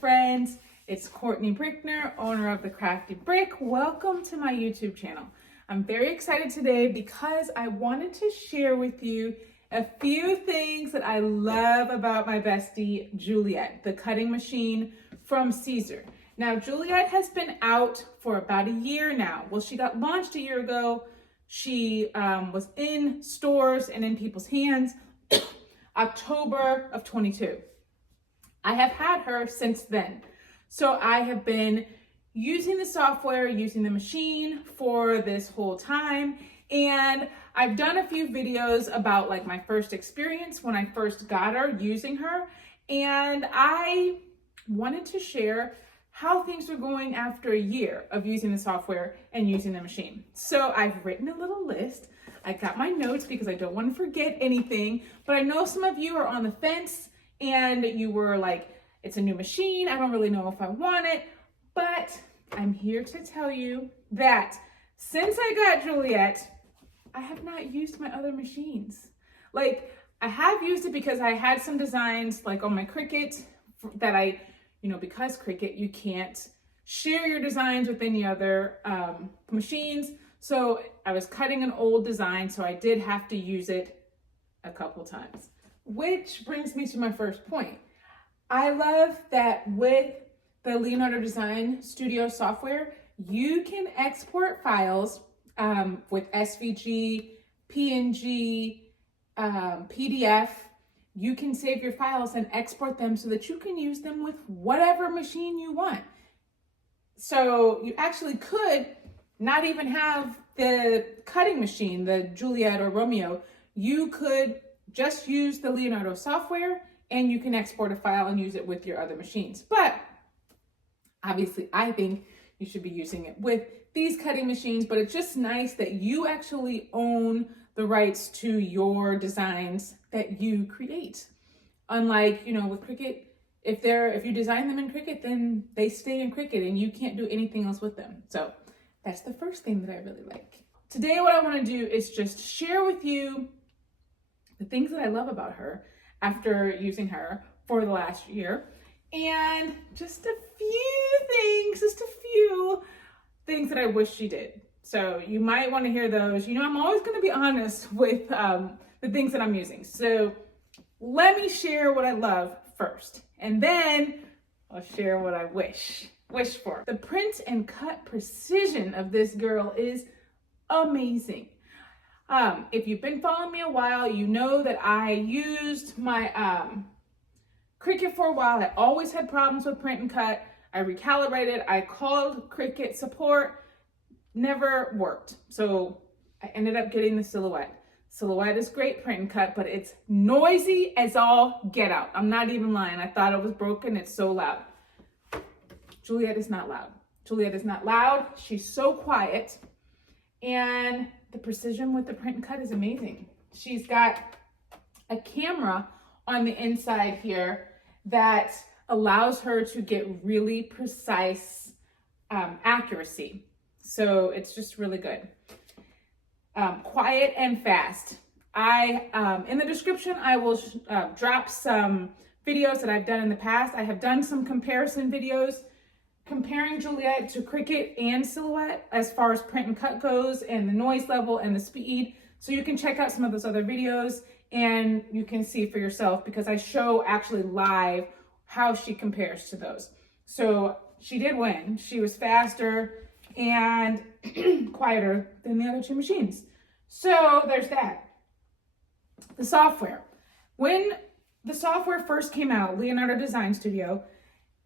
friends. It's Courtney Brickner, owner of the Crafty Brick. Welcome to my YouTube channel. I'm very excited today because I wanted to share with you a few things that I love about my bestie, Juliet, the cutting machine from Siser. Now, Juliet has been out for about a year now. Well, she got launched a year ago. She was in stores and in people's hands October of 22. I have had her since then. So I have been using the software, using the machine for this whole time. And I've done a few videos about like my first experience when I first got her, using her. And I wanted to share how things were going after a year of using the software and using the machine. So I've written a little list. I got my notes because I don't want to forget anything, but I know some of you are on the fence and you were like, it's a new machine, I don't really know if I want it, but I'm here to tell you that since I got Juliet, I have not used my other machines. Like, I have used it because I had some designs like on my Cricut that because Cricut, you can't share your designs with any other machines. So I was cutting an old design, so I did have to use it a couple times. Which brings me to my first point. I love that with the Leonardo Design Studio software, you can export files with SVG, PNG, PDF. You can save your files and export them so that you can use them with whatever machine you want. So you actually could not even have the cutting machine, the Juliet or Romeo. You could just use the Leonardo software and you can export a file and use it with your other machines. But obviously, I think you should be using it with these cutting machines, but it's just nice that you actually own the rights to your designs that you create. Unlike, with Cricut, if you design them in Cricut, then they stay in Cricut and you can't do anything else with them. So that's the first thing that I really like. Today, what I want to do is just share with you the things that I love about her after using her for the last year, and just a few things that I wish she did. So you might want to hear those. I'm always going to be honest with the things that I'm using. So let me share what I love first, and then I'll share what I wish for. The print and cut precision of this girl is amazing. If you've been following me a while, you know that I used my Cricut for a while. I always had problems with print and cut. I recalibrated. I called Cricut support. Never worked. So I ended up getting the Silhouette. Silhouette is great print and cut, but it's noisy as all get out. I'm not even lying. I thought it was broken. It's so loud. Juliet is not loud. Juliet is not loud. She's so quiet. And the precision with the print and cut is amazing. She's got a camera on the inside here that allows her to get really precise accuracy. So it's just really good. Quiet and fast. In the description, I will drop some videos that I've done in the past. I have done some comparison videos comparing Juliet to Cricut and Silhouette as far as print and cut goes, and the noise level and the speed. So you can check out some of those other videos and you can see for yourself, because I show actually live how she compares to those. So she did win. She was faster and quieter than the other two machines. So there's that. The software. When the software first came out, Leonardo Design Studio,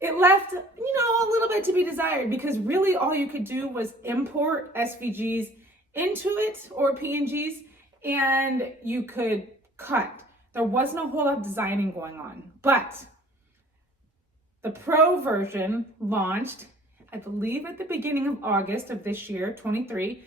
it left, a little bit to be desired, because really all you could do was import SVGs into it or PNGs, and you could cut. There wasn't a whole lot of designing going on, but the Pro version launched, I believe, at the beginning of August of this year, 23,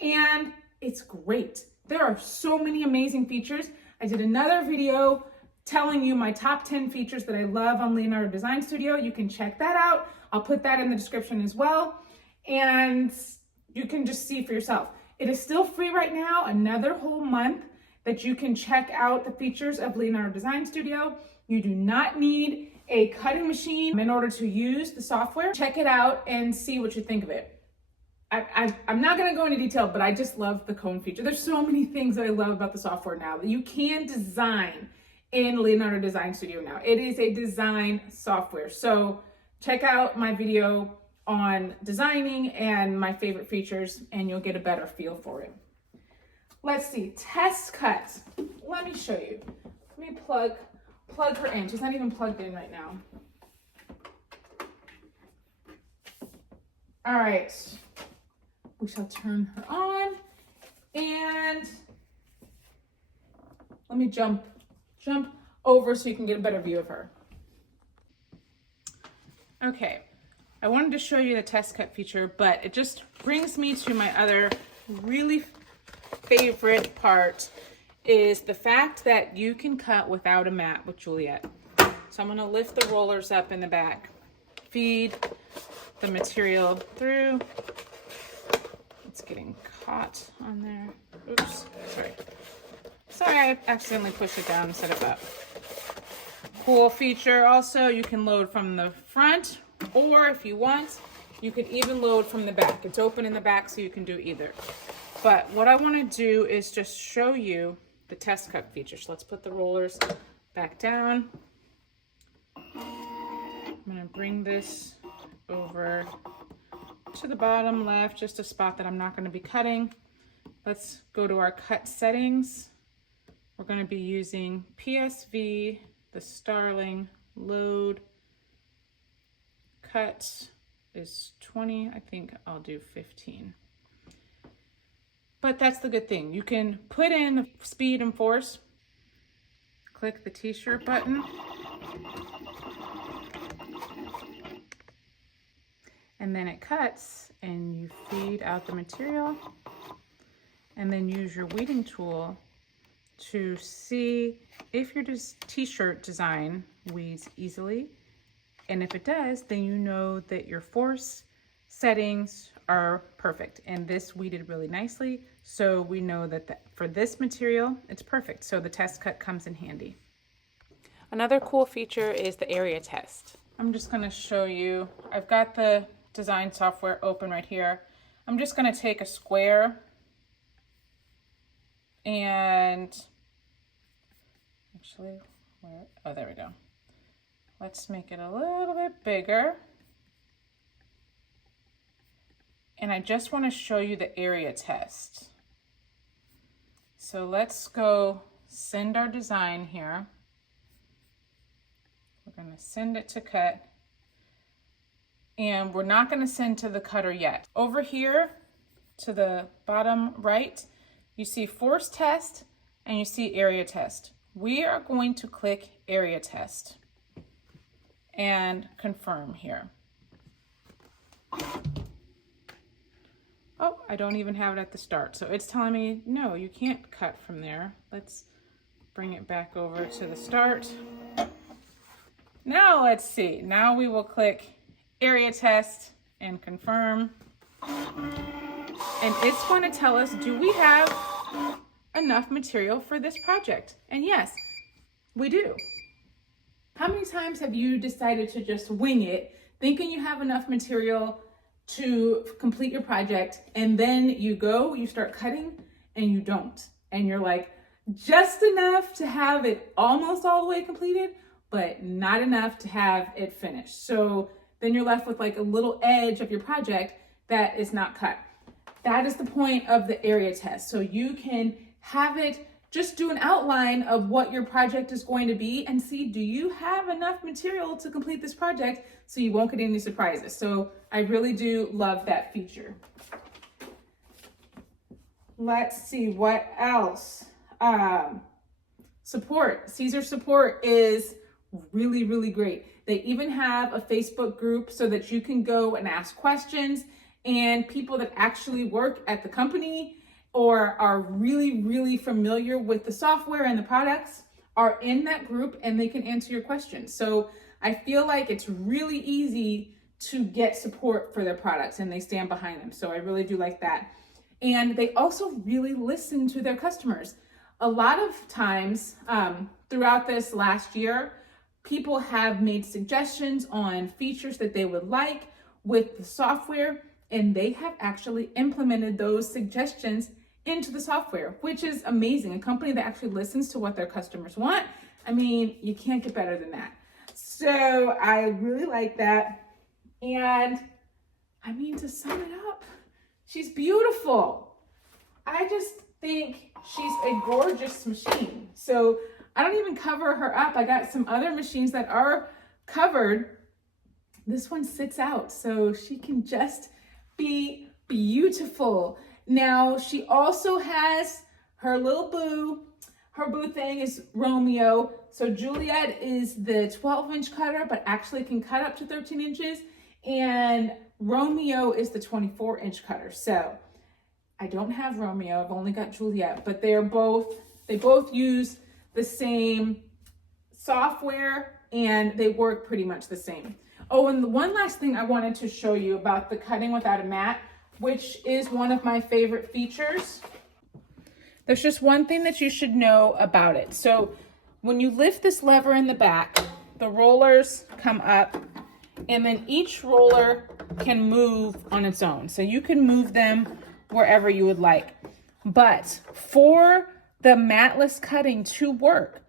and it's great. There are so many amazing features. I did another video telling you my top 10 features that I love on Leonardo Design Studio. You can check that out. I'll put that in the description as well. And you can just see for yourself. It is still free right now, another whole month that you can check out the features of Leonardo Design Studio. You do not need a cutting machine in order to use the software. Check it out and see what you think of it. I'm not gonna go into detail, but I just love the cone feature. There's so many things that I love about the software now that you can design in Leonardo Design Studio now. It is a design software. So check out my video on designing and my favorite features and you'll get a better feel for it. Let's see, test cuts. Let me show you. Let me plug her in. She's not even plugged in right now. All right. We shall turn her on and let me jump over so you can get a better view of her. Okay, I wanted to show you the test cut feature, but it just brings me to my other really favorite part is the fact that you can cut without a mat with Juliet. So I'm gonna lift the rollers up in the back, feed the material through. It's getting caught on there. Oops, sorry, I accidentally pushed it down instead of up. Cool feature also, you can load from the front, or if you want, you can even load from the back. It's open in the back, so you can do either. But what I want to do is just show you the test cut feature. So let's put the rollers back down. I'm going to bring this over to the bottom left, just a spot that I'm not going to be cutting. Let's go to our cut settings. We're going to be using PSV, the Starling, load, cut is 20. I think I'll do 15. But that's the good thing. You can put in speed and force. Click the t-shirt button. And then it cuts and you feed out the material and then use your weeding tool to see if your t-shirt design weeds easily. And if it does, then you know that your force settings are perfect. And this weeded really nicely. So we know that for this material, it's perfect. So the test cut comes in handy. Another cool feature is the area test. I'm just gonna show you, I've got the design software open right here. I'm just gonna take a square and actually, oh, there we go. Let's make it a little bit bigger. And I just want to show you the area test. So let's go send our design here. We're going to send it to cut. And we're not going to send to the cutter yet. Over here to the bottom right, you see force test and you see area test. We are going to click area test and confirm here. Oh, I don't even have it at the start. So it's telling me, no, you can't cut from there. Let's bring it back over to the start. Now let's see. Now we will click area test and confirm. And it's going to tell us, do we have enough material for this project? And yes, we do. How many times have you decided to just wing it, thinking you have enough material to complete your project, and then you start cutting and you don't, and you're like, just enough to have it almost all the way completed, but not enough to have it finished. So then you're left with like a little edge of your project that is not cut. That is the point of the area test. So you can have it, just do an outline of what your project is going to be and see, do you have enough material to complete this project so you won't get any surprises. So I really do love that feature. Let's see what else. Support. Siser support is really, really great. They even have a Facebook group so that you can go and ask questions, and people that actually work at the company or are really, really familiar with the software and the products are in that group and they can answer your questions. So I feel like it's really easy to get support for their products and they stand behind them. So I really do like that. And they also really listen to their customers. A lot of times throughout this last year, people have made suggestions on features that they would like with the software, and they have actually implemented those suggestions into the software, which is amazing. A company that actually listens to what their customers want. I mean, you can't get better than that. So I really like that. And I mean, to sum it up, she's beautiful. I just think she's a gorgeous machine. So I don't even cover her up. I got some other machines that are covered. This one sits out, so she can just be beautiful. Now, she also has her little boo. Her boo thing is Romeo. So Juliet is the 12-inch cutter, but actually can cut up to 13 inches. And Romeo is the 24-inch cutter. So I don't have Romeo, I've only got Juliet, but they both use the same software and they work pretty much the same. Oh, and the one last thing I wanted to show you about the cutting without a mat, which is one of my favorite features. There's just one thing that you should know about it. So when you lift this lever in the back, the rollers come up, and then each roller can move on its own. So you can move them wherever you would like. But for the matless cutting to work,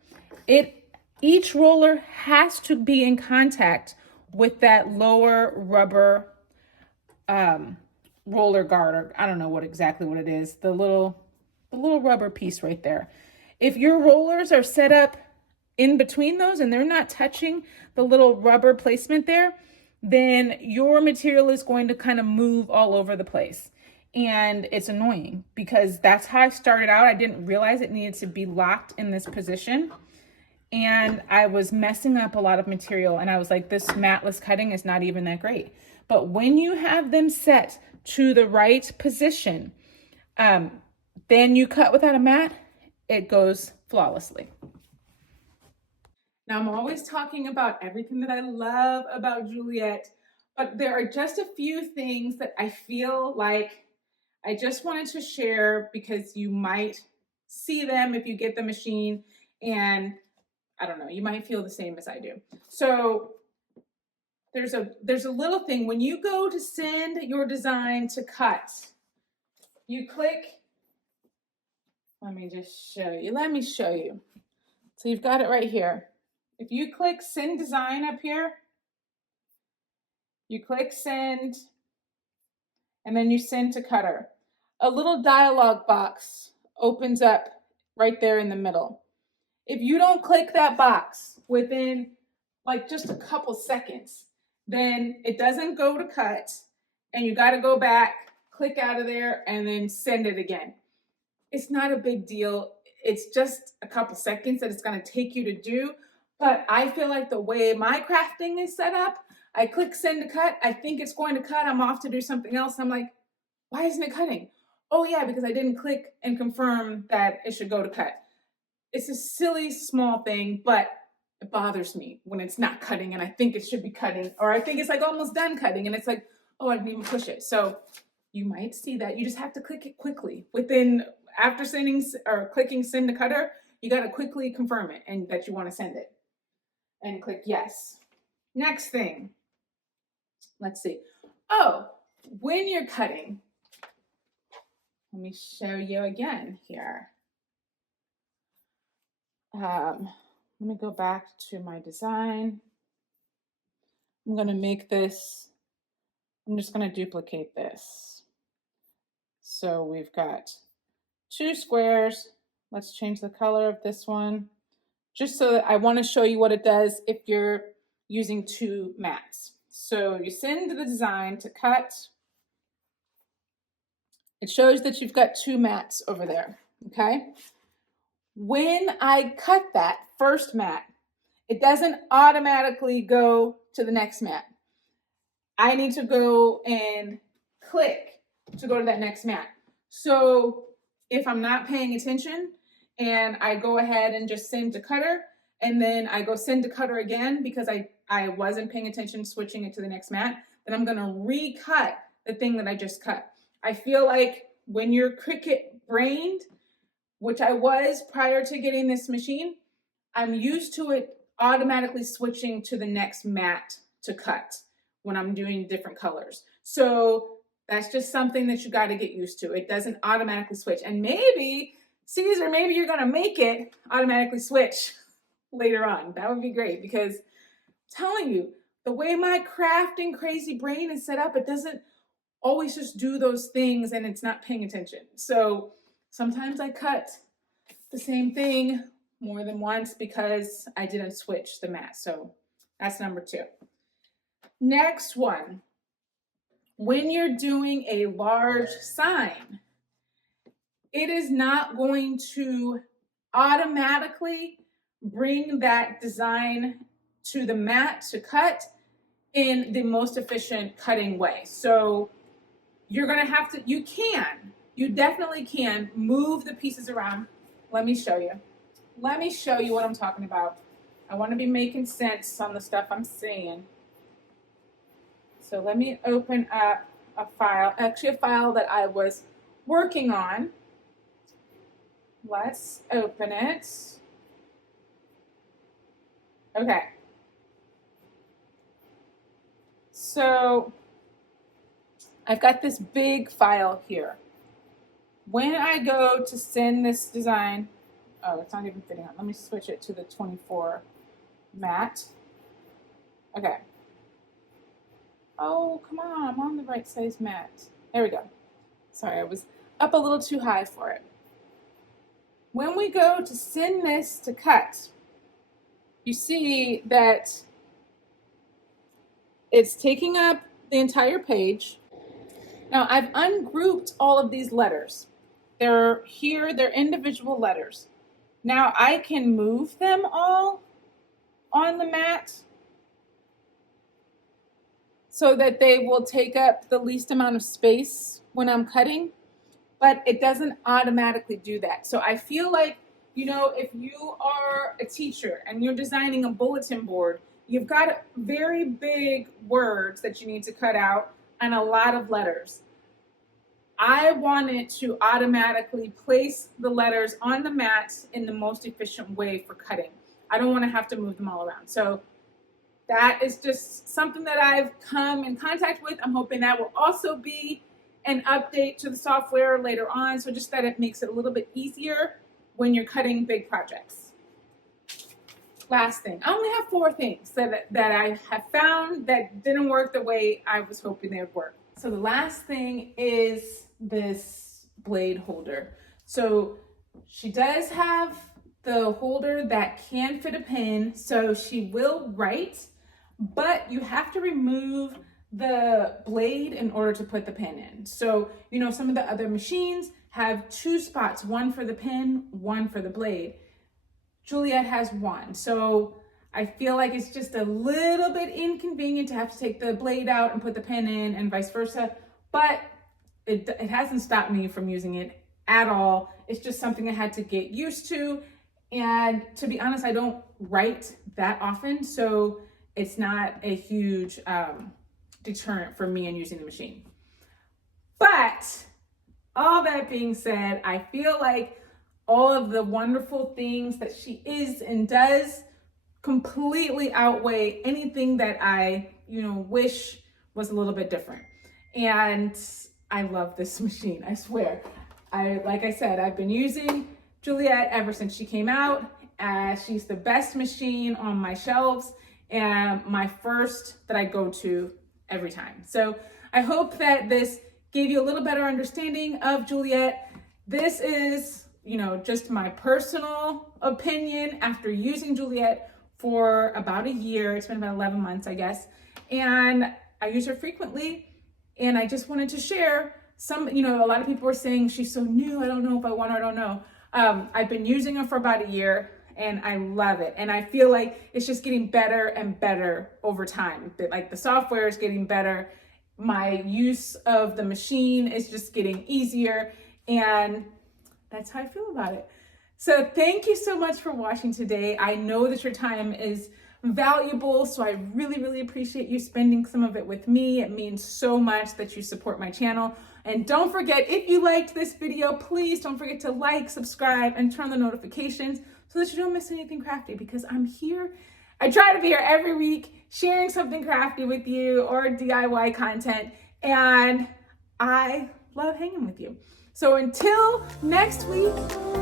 each roller has to be in contact with that lower rubber roller guard, or I don't know exactly what it is, the little rubber piece right there. If your rollers are set up in between those and they're not touching the little rubber placement there, then your material is going to kind of move all over the place. And it's annoying because that's how I started out. I didn't realize it needed to be locked in this position. And I was messing up a lot of material, and I was like, this matless cutting is not even that great. But when you have them set to the right position, then you cut without a mat, it goes flawlessly. Now, I'm always talking about everything that I love about Juliet, but there are just a few things that I feel like I just wanted to share because you might see them if you get the machine, and I don't know, you might feel the same as I do. So there's a little thing when you go to send your design to cut, you click, let me show you. So you've got it right here. If you click send design up here, you click send, and then you send to cutter. A little dialog box opens up right there in the middle. If you don't click that box within like just a couple seconds, then it doesn't go to cut, and you got to go back, click out of there, and then send it again. It's not a big deal. It's just a couple seconds that it's going to take you to do. But I feel like the way my crafting is set up, I click send to cut. I think it's going to cut. I'm off to do something else. I'm like, why isn't it cutting? Oh yeah, because I didn't click and confirm that it should go to cut. It's a silly small thing, but it bothers me when it's not cutting and I think it should be cutting, or I think it's like almost done cutting and it's like, oh, I didn't even push it. So you might see that. You just have to click it quickly. After sending or clicking send to cutter, you got to quickly confirm it and that you want to send it and click yes. Next thing, let's see. Oh, when you're cutting, let me show you again here. Let me go back to my design. I'm going to make this, I'm just going to duplicate this. So we've got 2 squares. Let's change the color of this one, just so that I want to show you what it does if you're using 2 mats. So you send the design to cut. It shows that you've got 2 mats over there, okay? When I cut that first mat, it doesn't automatically go to the next mat. I need to go and click to go to that next mat. So if I'm not paying attention and I go ahead and just send to cutter, and then I go send to cutter again because I wasn't paying attention, switching it to the next mat, then I'm gonna recut the thing that I just cut. I feel like when you're Cricut brained, which I was prior to getting this machine, I'm used to it automatically switching to the next mat to cut when I'm doing different colors. So that's just something that you got to get used to. It doesn't automatically switch. And maybe, Caesar, maybe you're going to make it automatically switch later on. That would be great, because I'm telling you, the way my crafting crazy brain is set up, it doesn't always just do those things and it's not paying attention. So sometimes I cut the same thing more than once because I didn't switch the mat. So that's number 2. Next one, when you're doing a large sign, it is not going to automatically bring that design to the mat to cut in the most efficient cutting way. So you're gonna have to, you definitely can move the pieces around. Let me show you. Let me show you what I'm talking about. I wanna be making sense on the stuff I'm saying. So let me open up a file, actually a file that I was working on. Let's open it. Okay. So I've got this big file here. When I go to send this design, oh, it's not even fitting on. Let me switch it to the 24 mat. Okay. Oh, come on, I'm on the right size mat. There we go. Sorry, I was up a little too high for it. When we go to send this to cut, you see that it's taking up the entire page. Now I've ungrouped all of these letters. They're here, they're individual letters. Now I can move them all on the mat so that they will take up the least amount of space when I'm cutting, but it doesn't automatically do that. So I feel like, you know, if you are a teacher and you're designing a bulletin board, you've got very big words that you need to cut out and a lot of letters. I wanted to automatically place the letters on the mat in the most efficient way for cutting. I don't want to have to move them all around. So that is just something that I've come in contact with. I'm hoping that will also be an update to the software later on. So just that it makes it a little bit easier when you're cutting big projects. Last thing, I only have 4 things that I have found that didn't work the way I was hoping they would work. So the last thing is this blade holder. So she does have the holder that can fit a pen, so she will write, but you have to remove the blade in order to put the pen in. So, you know, some of the other machines have 2 spots, one for the pen, one for the blade. Juliet has 1. So I feel like it's just a little bit inconvenient to have to take the blade out and put the pen in and vice versa, but it hasn't stopped me from using it at all. It's just something I had to get used to. And to be honest, I don't write that often, so it's not a huge deterrent for me in using the machine. But all that being said, I feel like all of the wonderful things that she is and does completely outweigh anything that I, wish was a little bit different. And I love this machine, I swear. Like I said, I've been using Juliet ever since she came out. She's the best machine on my shelves and my first that I go to every time. So I hope that this gave you a little better understanding of Juliet. This is, just my personal opinion after using Juliet for about a year. It's been about 11 months, I guess. And I use her frequently. And I just wanted to share some, a lot of people were saying she's so new. I don't know if I want her, I don't know. I've been using her for about a year and I love it. And I feel like it's just getting better and better over time. Like the software is getting better. My use of the machine is just getting easier. And that's how I feel about it. So thank you so much for watching today. I know that your time is valuable, so I really, really appreciate you spending some of it with me. It means so much that you support my channel. And don't forget, if you liked this video, please don't forget to like, subscribe, and turn on the notifications so that you don't miss anything crafty, because I'm here I try to be here every week sharing something crafty with you or DIY content, and I love hanging with you. So until next week,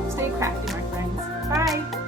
stay crafty, my friends. Bye.